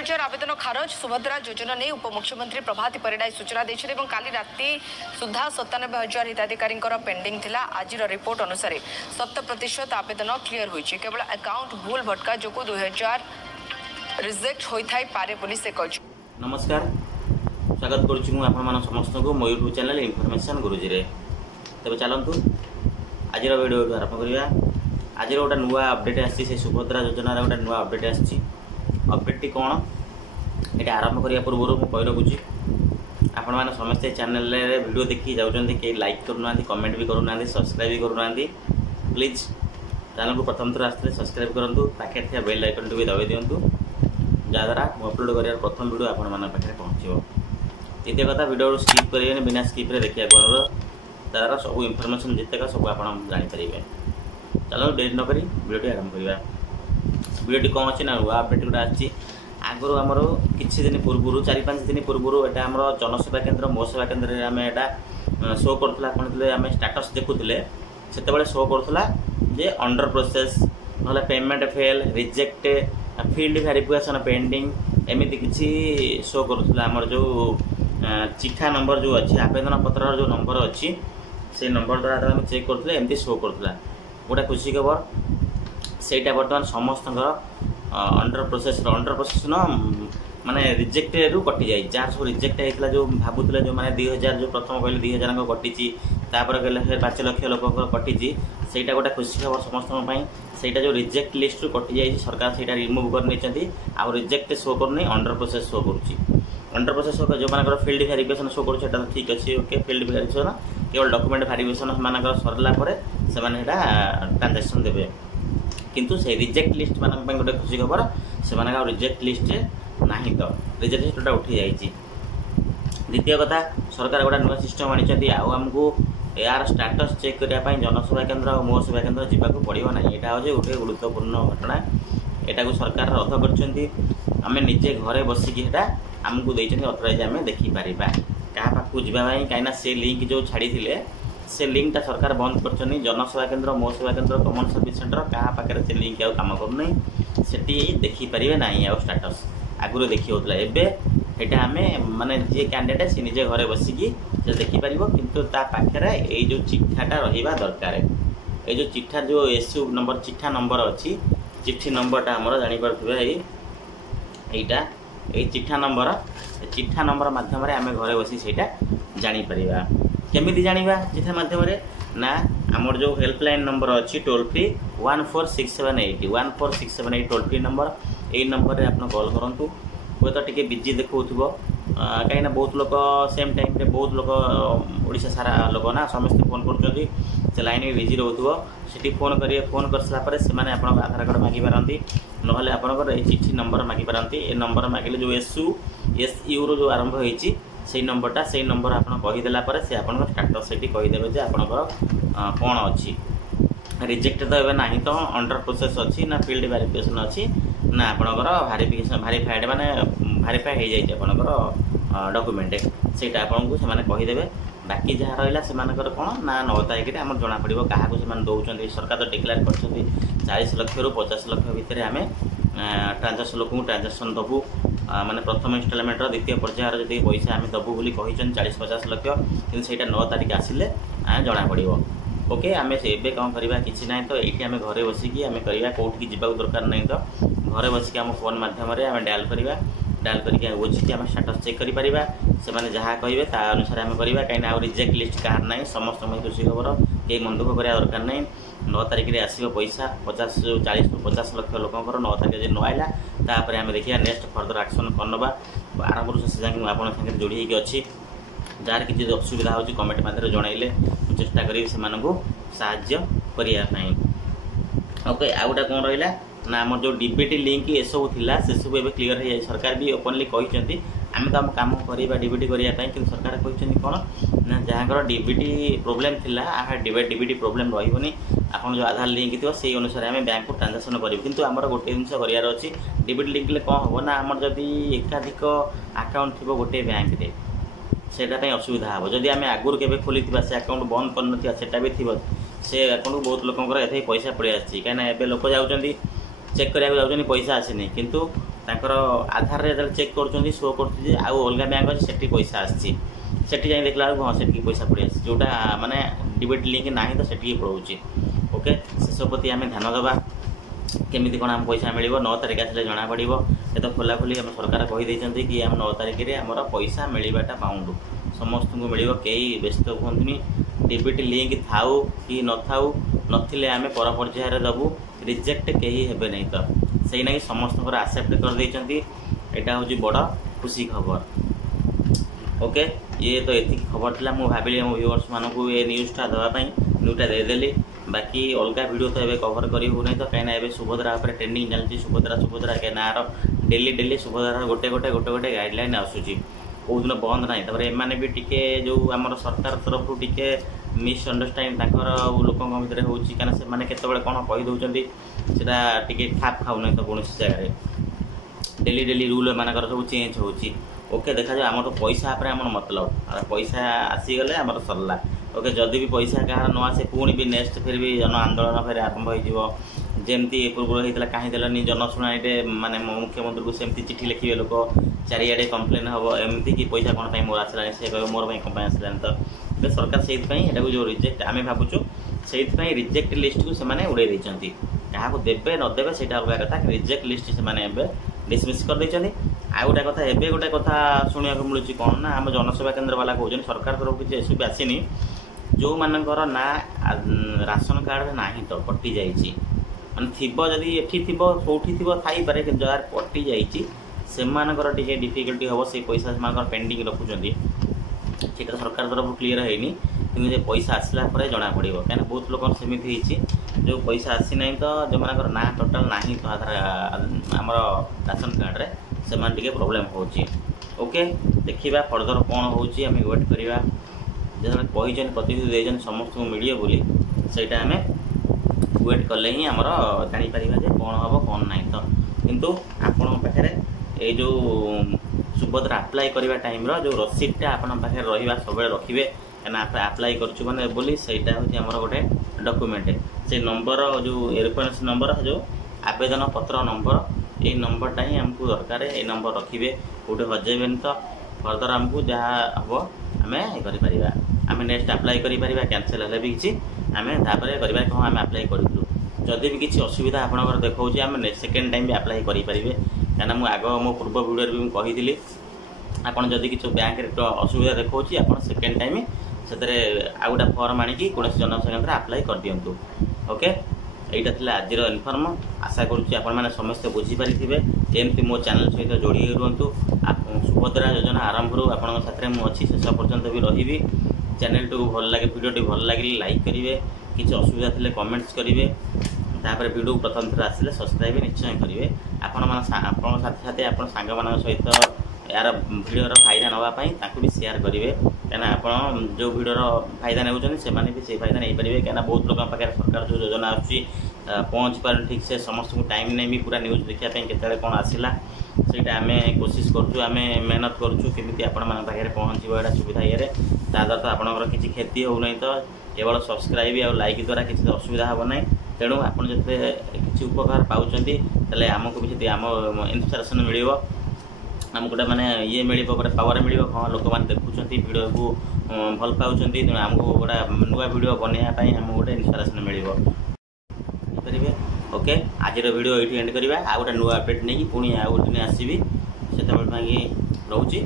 2000 आवेदन खारज सुभद्रा योजना नहीं उपमुख्यमंत्री प्रभाती परिड़ा सूचना देते काली राति सुधा 97,000 हिताधिकारी पेंडिंग थिला। आज रिपोर्ट अनुसार 70% आवेदन क्लियर होइछि। केवल अकाउंट भूल भटका जो 2000 रिजेक्ट होइथाइ पारे पुलिस से कहछि। नमस्कार, स्वागत करुछि मु आपण मान समस्त को मो यूट्यूब चैनल इनफॉरमेशन गुरुजी रे। तबे चलंतु आज वीडियो आरंभ करिया। आज गोटे नुआ अपडेट आसी से सुभद्रा योजना गोटे नुआ अपडेट आसी। अपडेट टी कौन ये आरंभ करिया पूर्व मु कहि रखुछि आपण माने समस्त चैनल रे वीडियो देखि जाउछन्ती के लाइक करूना, कमेंट भी करूना, सब्सक्राइब भी करूना। प्लीज चैनल को प्रथम थर आस्ते सब्सक्राइब करंतु, पाखे थिया बेल आइकन भी दबाइ दियंतु जहाँद्वारा मु अपलोड करिया प्रथम वीडियो आपण मान पाखे पहुँचो। द्वितीय कथा वीडियो स्किप करेंगे, बिना स्किप रे देखिया द्वारा सब इनफॉरमेशन जितका सब आपण जानि परिबे। चलो देरी न करी वीडियो आरंभ करिया। वीडियो कौन अच्छी ना अपडेट गोटे आछि। आगुरी आमर किछि दिन पूर्व 4-5 दिन पूर्व एटा आमर जनसेवा केन्द्र मो सेवा केन्द्र रे आमे एटा शो करथला। आपण आमे स्टेटस देखुथिले सेतेबेले शो करथला जे अंडर प्रोसेस नले payment fail, reject, field verification pending एमिति किछि शो करथला। आमर जो चिठा नंबर जो अच्छी आवेदन पत्र जो नंबर अच्छी से नंबर द्वारा आम चेक करथले एमती शो करथला। गोटे खुशी खबर सेटा बर्तमान समस्त अंडर प्रोसेस न माने रिजेक्ट रु कटि जाई। जार सब रिजेक्ट होइतला जो भाबुतले जो माने 2000 जो प्रथम कहले 2000 को कटिची, तापर कहले फिर 5 लाख लोक को कटिची। सेटा गोटे खुशी खबर समस्त पई। सेटा जो रिजेक्ट लिस्ट रु कटि जाई सरकार सेटा रिमूव कर नेचंती। आ रिजेक्ट शो करनी अंडर प्रोसेस शो करूची। अंडर प्रोसेस शो जो मानकर फील्ड वेरिफिकेशन शो करूची एटा ठीक अछि। ओके, फील्ड वेरिफिकेशन केवल डॉक्यूमेंट वेरिफिकेशन मानकर सरला परे से माने एटा ट्रांजैक्शन देबे। किंतु से रिजेक्ट लिस्ट मान गोटे खुशी खबर से रिजेक्ट लिस्ट नहीं, तो रिजेक्ट लिस्ट उठी जाइए। द्वितीय कथा सरकार गोटे नुआ सिस्टम आनी आमको यार स्टाटस चेक करने जनसेवा केन्द्र और मो सेवा केन्द्र जावाक पड़ो ना। यहाँ हूँ गोटे गुरुत्वपूर्ण घटना। यहाँ को सरकार रद्द कर आम निजे घरे बसिकी आमको देते अथराइज आम देखिपर क्या पाखु जावाई कहीं से लिंक जो छाड़ी से लिंकटा सरकार बंद कर जनसेवा केन्द्र मो सेवा केन्द्र कमन सर्विस सेंटर क्या पाखे से लिंक आउ कम करूना से देखिपारे ना। आ स्टाटस आगुरी देखी होता एवं यहाँ आम माने जी कैंडिडेट से निजे घरे बसिकी से देखिपर किंतु ता पाखे ये जो चिठाटा रहा दरकार। ये जो चिठा जो एसयू नंबर चिठा नंबर अच्छी चिट्ठी नंबरटा आमर जापर यहीटा ये चिठा नंबर मध्यम आम घरे बसी से जापर। केमिति जानिबा चिठा माध्यम ना आमर जो हेल्पलाइन नंबर अच्छी toll free 14678 toll free number. यही नंबर रे आपन कॉल करंतु। हुए तो टिके बिजी देखौथबो कहीं बहुत लोग सेम टाइम रे बहुत लोग ओडिशा सारा लोग ना समस्त फोन करछथि से लाइन में बिजी रहउथबो। सेठी फोन करिए, फोन करसला परे से माने आपन आधार कार्ड मागी पारंती, नहले आपन ए चिट्ठी नंबर मागी पारंती। ए नंबर मागिले जो एसयू रो जो आरंभ होईची से नंबरटा से नंबर आपन कहिदेला परे से आपन स्टेटस सेठी कहिदेबे जे आपनकर कोन अछि। रिजेक्ट तो एबे नाही, तो अंडर प्रोसेस अछि ना फील्ड वेरिफिकेशन अछि ना आपनकर वेरिफिकेशन वेरीफाइड माने वेरीफाई हो जाइए आपनकर डॉक्यूमेंट सेटा आपनको से माने कहिदेबे। बाकी जहाँ रहा से कौन ना 9 तारिख में आम जना पड़ो क्या दौरान। सरकार तो डिक्लेयर कर 40 लाख रु 50 लाख भितर आम ट्रांजाक्शन लोक ट्रांजाक्शन दबू माने प्रथम इनस्टॉलमेंट द्वितीय पर्यायर जब पैसा आम दबू बोली 40-50 लाख कि 9 तारिख आसिले जना पड़ो। ओके, आम से कौन करवा कि ना, तो ये आम घरे बसिकी आम करवा कौटी की जावाक दरकार नहीं, तो घरे बसिकी आम फोन मध्यम आम डायल करवा करके ओझी आम स्टाटस चेक कर से जहाँ कहे ता अनुसार आम करवा कहीं आउ रिजेक्ट लिस्ट कार ना। समस्त खुशी खबर कई मन दुख करा दरकार नहीं। 9 तारिख में आसो पैसा 40-50 लाख लोकर 9 तारिख जो न आइला तापर आम देखिए नेक्स्ट फर्दर एक्शन करनवा। आरंभ शेष जाए आपन साथ जोड़ी होगी अच्छी। जार किसी असुविधा हो कमेंट मध्यम जनइले चेष्टा करी से साहाय्य करने। ओके, आउटा कौन रहा ना आम जो डीबीटी लिंक ये सब थिला से सब एबे क्लियर हो जाए। सरकार भी ओपनली कहते आम तो आम काम करवा डीबीटी करने कि सरकार कहते कौन ना जहाँकर डीबीटी प्रोब्लेम थिला डीबीटी प्रोब्लेम रही आपन जो आधार लिंक थी से अनुसार आम बैंक को ट्रांजाक्शन करूँ। किंतु आमर गोटे जिन करार अच्छी डीबीटी लिंक कौन हम ना आमर जदि एकाधिक अकाउंट थी गोटे बैंक रे सेटा असुविधा हे। जदि आम आगुरी केवे खोली से अकाउंट बंद करना भी थी से अकाउंट बहुत लोक पैसा पड़े आसी कहीं लोक जाऊँच चेक कराया पैसा आसनी किंतु ତାଙ୍କର ଆଧାରରେ ଯେତେବେଳେ ଚେକ୍ କରୁଛନ୍ତି ଶୋ କରୁଛି ଯେ ଆଉ ଅଲଗା ବ୍ୟାଙ୍କ ଅଛି ସେଠି ପଇସା ଆସିଛି, ସେଠି ଯାଇ ଦେଖିଲା ବେଳକୁ ହଁ ସେଠିକି ପଇସା ପଳେଇ ଆସିଛି, ଯେଉଁଟା ମାନେ ଡିବିଟ୍ ଲିଙ୍କ ନାହିଁ ତ ସେଠିକି ପଳାଉଛି। ଓକେ, ସେସବୁ ପ୍ରତି ଆମେ ଧ୍ୟାନ ଦେବା। କେମିତି କ'ଣ ଆମ ପଇସା ମିଳିବ 9 ତାରିଖ ଆସିଲେ ଜଣାପଡ଼ିବ। ଏ ତ ଖୋଲାଖୋଲି ଆମ ସରକାର କହିଦେଇଛନ୍ତି କି ଆମ 9 ତାରିଖରେ ଆମର ପଇସା ମିଳିବାଟା ବାଉଣ୍ଡ, ସମସ୍ତଙ୍କୁ ମିଳିବ, କେହି ବ୍ୟସ୍ତ ହୁଅନ୍ତୁନି। ଡିବିଟ୍ ଲିଙ୍କ ଥାଉ କି ନଥାଉ, ନଥିଲେ ଆମେ ପର ପର୍ଯ୍ୟାୟରେ ଦେବୁ, ରିଜେକ୍ଟ କେହି ହେବେ ନାହିଁ। ତ ସେଇ ଲାଗି ସମସ୍ତଙ୍କର ଆକ୍ସେପ୍ଟ କରିଦେଇଛନ୍ତି। ଏଇଟା ହେଉଛି ବଡ଼ ଖୁସି ଖବର। ଓକେ, ଇଏ ତ ଏତିକି ଖବର ଥିଲା। ମୁଁ ଭାବିଲି ମୋ ଭିଉଅର୍ସମାନଙ୍କୁ ଏ ନ୍ୟୁଜ୍ଟା ଦେବା ପାଇଁ ନ୍ୟୁଜ୍ଟା ଦେଇଦେଲି। ବାକି ଅଲଗା ଭିଡ଼ିଓ ତ ଏବେ କଭର କରି ହେଉନାହିଁ, ତ କାହିଁକିନା ଏବେ ସୁଭଦ୍ରା ଉପରେ ଟ୍ରେଣ୍ଡିଂ ଚାଲିଛି। ସୁଭଦ୍ରା ନାଁର ଡେଲି ସୁଭଦ୍ରାର ଗୋଟେ ଗାଇଡ଼ଲାଇନ୍ ଆସୁଛି, କେଉଁଦିନ ବନ୍ଦ ନାହିଁ। ତାପରେ ଏମାନେ ବି ଟିକେ ଯେଉଁ ଆମର ସରକାର ତରଫରୁ ଟିକେ ମିସ୍ଅଣ୍ଡରଷ୍ଟାଣ୍ଡିଂ ତାଙ୍କର ଲୋକଙ୍କ ଭିତରେ ହେଉଛି, କାହିଁକିନା ସେମାନେ କେତେବେଳେ କ'ଣ କହିଦେଉଛନ୍ତି ସେଇଟା ଟିକେ ଖାପ ଖାଉନାହିଁ। ତ କୌଣସି ଜାଗାରେ ଡେଲି ରୁଲ୍ ଏମାନଙ୍କର ସବୁ ଚେଞ୍ଜ ହେଉଛି। ଓକେ, ଦେଖାଯାଉ। ଆମର ତ ପଇସା ଉପରେ ଆମର ମତଲବ, ପଇସା ଆସିଗଲେ ଆମର ସରିଲା। ଓକେ, ଯଦି ବି ପଇସା କାହାର ନ ଆସେ ପୁଣି ବି ନେକ୍ସଟ ଫେର ବି ଜନ ଆନ୍ଦୋଳନ ଫେରେ ଆରମ୍ଭ ହୋଇଯିବ। ଯେମିତି ପୂର୍ବରୁ ହେଇଥିଲା, କାହିଁ ଦେଲାନି ଜନଶୁଣାଣିରେ ମାନେ ମୁଖ୍ୟମନ୍ତ୍ରୀକୁ ସେମିତି ଚିଠି ଲେଖିବେ ଲୋକ, ଚାରିଆଡ଼େ କମ୍ପ୍ଲେନ୍ ହେବ ଏମିତି କି ପଇସା କ'ଣ ପାଇଁ ମୋର ଆସିଲାନି, ସେ କହିବ ମୋର ପାଇଁ କ'ଣ ପାଇଁ ଆସିଲାନି। ତ ଏବେ ସରକାର ସେଇଥିପାଇଁ ଏଟାକୁ ଯେଉଁ ରିଜେକ୍ଟ ଆମେ ଭାବୁଛୁ, ସେଇଥିପାଇଁ ରିଜେକ୍ଟ ଲିଷ୍ଟକୁ ସେମାନେ ଉଡ଼େଇ ଦେଇଛନ୍ତି। କାହାକୁ ଦେବେ ନ ଦେବେ ସେଇଟା ଅଲଗା କଥା, ରିଜେକ୍ଟ ଲିଷ୍ଟ ସେମାନେ ଏବେ ଡିସମିସ୍ କରିଦେଇଛନ୍ତି। ଆଉ ଗୋଟେ କଥା, ଏବେ ଗୋଟେ କଥା ଶୁଣିବାକୁ ମିଳୁଛି କ'ଣ ନା, ଆମ ଜନସେବା କେନ୍ଦ୍ର ବାଲା କହୁଛନ୍ତି ସରକାର ତରଫରୁ କିଛି ଏସବୁ ଆସିନି, ଯେଉଁମାନଙ୍କର ନାଁ ରାସନ କାର୍ଡ଼ରେ ନାହିଁ ତ କଟିଯାଇଛି, ମାନେ ଥିବ ଯଦି ଏଠି ଥିବ କେଉଁଠି ଥିବ ଥାଇପାରେ, କିନ୍ତୁ ଯାହାର କଟିଯାଇଛି ସେମାନଙ୍କର ଟିକେ ଡିଫିକଲ୍ଟି ହେବ। ସେଇ ପଇସା ସେମାନଙ୍କର ପେଣ୍ଡିଂ ରଖୁଛନ୍ତି, ସେଇଟା ସରକାର ତରଫରୁ କ୍ଲିଅର୍ ହେଇନି, କିନ୍ତୁ ସେ ପଇସା ଆସିଲା ପରେ ଜଣାପଡ଼ିବ। କାହିଁକିନା ବହୁତ ଲୋକଙ୍କର ସେମିତି ହେଇଛି, ଯେଉଁ ପଇସା ଆସିନାହିଁ ତ ଯେଉଁମାନଙ୍କର ନାଁ ଟୋଟାଲ୍ ନାହିଁ ତ ଆମର ରାସନ କାର୍ଡ଼ରେ, ସେମାନେ ଟିକେ ପ୍ରୋବ୍ଲେମ୍ ହେଉଛି। ଓକେ, ଦେଖିବା ଫର୍ଦର କ'ଣ ହେଉଛି, ଆମେ ୱେଟ୍ କରିବା। ଯେତେବେଳେ କହିଛନ୍ତି ପ୍ରତିଶ୍ରୁତି ଦେଇଛନ୍ତି ସମସ୍ତଙ୍କୁ ମିଳିବ ବୋଲି, ସେଇଟା ଆମେ ୱେଟ୍ କଲେ ହିଁ ଆମର ଜାଣିପାରିବା ଯେ କ'ଣ ହେବ କ'ଣ ନାହିଁ। ତ କିନ୍ତୁ ଆପଣଙ୍କ ପାଖରେ ଏଇ ଯେଉଁ ସୁଭଦ୍ରା ଆପ୍ଲାଏ କରିବା ଟାଇମ୍ର ଯେଉଁ ରସିଦଟା ଆପଣଙ୍କ ପାଖରେ ରହିବା, ସବୁବେଳେ ରଖିବେ। କାହିଁକିନା ଆପ୍ଲାଏ କରୁଛୁ ମାନେ ବୋଲି ସେଇଟା ହେଉଛି ଆମର ଗୋଟେ ଡକ୍ୟୁମେଣ୍ଟ। ସେ ନମ୍ବର ଯେଉଁ ରେଫରେନ୍ସ ନମ୍ବର, ଯେଉଁ ଆବେଦନ ପତ୍ର ନମ୍ବର, ଏଇ ନମ୍ବରଟା ହିଁ ଆମକୁ ଦରକାର। ଏଇ ନମ୍ବର ରଖିବେ, କେଉଁଠି ହଜେଇବେନି। ତ ଫର୍ଦର ଆମକୁ ଯାହା ହେବ ଆମେ କରିପାରିବା। ଆମେ ନେକ୍ସଟ ଆପ୍ଲାଏ କରିପାରିବା, କ୍ୟାନସେଲ୍ ହେଲେ ବି କିଛି ଆମେ ତାପରେ କରିବା କ'ଣ ଆମେ ଆପ୍ଲାଏ କରିଥିଲୁ। ଯଦି ବି କିଛି ଅସୁବିଧା ଆପଣଙ୍କର ଦେଖାଉଛି, ଆମେ ସେକେଣ୍ଡ ଟାଇମ୍ ବି ଆପ୍ଲାଏ କରିପାରିବେ। କାହିଁକିନା ମୁଁ ଆଗ ମୋ ପୂର୍ବ ଭିଡ଼ିଓରେ ବି ମୁଁ କହିଥିଲି, ଆପଣ ଯଦି କିଛି ବ୍ୟାଙ୍କରେ ଅସୁବିଧା ଦେଖାଉଛି, ଆପଣ ସେକେଣ୍ଡ ଟାଇମ୍ ସେଥିରେ ଆଉ ଗୋଟେ ଫର୍ମ ଆଣିକି କୌଣସି ଜନସେବା କେନ୍ଦ୍ରରେ ଆପ୍ଲାଏ କରିଦିଅନ୍ତୁ। ଓକେ, এইটা ଥିଲା ଆଜିର ଇନଫର୍ମ। ଆଶା କରୁଛି ଆପଣମାନେ ସମସ୍ତେ ବୁଝିପାରିଥିବେ। ଏମିତି ମୋ ଚ୍ୟାନେଲ୍ ସହିତ ଯୋଡ଼ି ହୋଇ ରୁହନ୍ତୁ। ସୁଭଦ୍ରା ଯୋଜନା ଆରମ୍ଭରୁ ଆପଣଙ୍କ ସାଥିରେ ମୁଁ ଅଛି, ଶେଷ ପର୍ଯ୍ୟନ୍ତ ବି ରହିବି। ଚ୍ୟାନେଲଟିକୁ ଭଲ ଲାଗେ, ଭିଡ଼ିଓଟି ଭଲ ଲାଗିଲେ ଲାଇକ୍ କରିବେ, କିଛି ଅସୁବିଧା ଥିଲେ କମେଣ୍ଟସ୍ କରିବେ। ତାପରେ ଭିଡ଼ିଓକୁ ପ୍ରଥମ ଥର ଆସିଲେ ସବସ୍କ୍ରାଇବ୍ ନିଶ୍ଚୟ କରିବେ। ଆପଣଙ୍କ ସାଥେ ଆପଣ ସାଙ୍ଗମାନଙ୍କ ସହିତ यार भिडियोर फायदा नापी भी सेयार करेंगे कहीं आप जो भिडियोर फायदा नेउछन से भी से फायदा नहीं पारे कहीं बहुत लोग पाखे सरकार जो योजना आसूँ पहुँच पार ठीक से समस्त को टाइम नहीं भी पूरा न्यूज देखापी केतले कौन आसला से आम कोशिश करें मेहनत करुँच आपण पाखे पहुँच यहाँ सुविधा ये ताद्वारा तो आपंकर किसी क्षति होना तो केवल सब्सक्राइब और लाइक द्वारा किसी असुविधा हे ना तेणु आप जो किसी उपकार पाँच आमको भी आम इन्स्पिरेसन मिल आम गोटे माने ये मिल गोटे पावर मिल हाँ लोक मैंने देखुं भिडियो को भल पाँच तेणु आमको गोटे नुआ भिडियो बनवाई आम गोटे इन्स्पिरेसन मिल ओके आज भिडियो ये एंड करवा आ गए नुआ अपडेट नहीं पुणी आउ दिन आसवि से रोचे।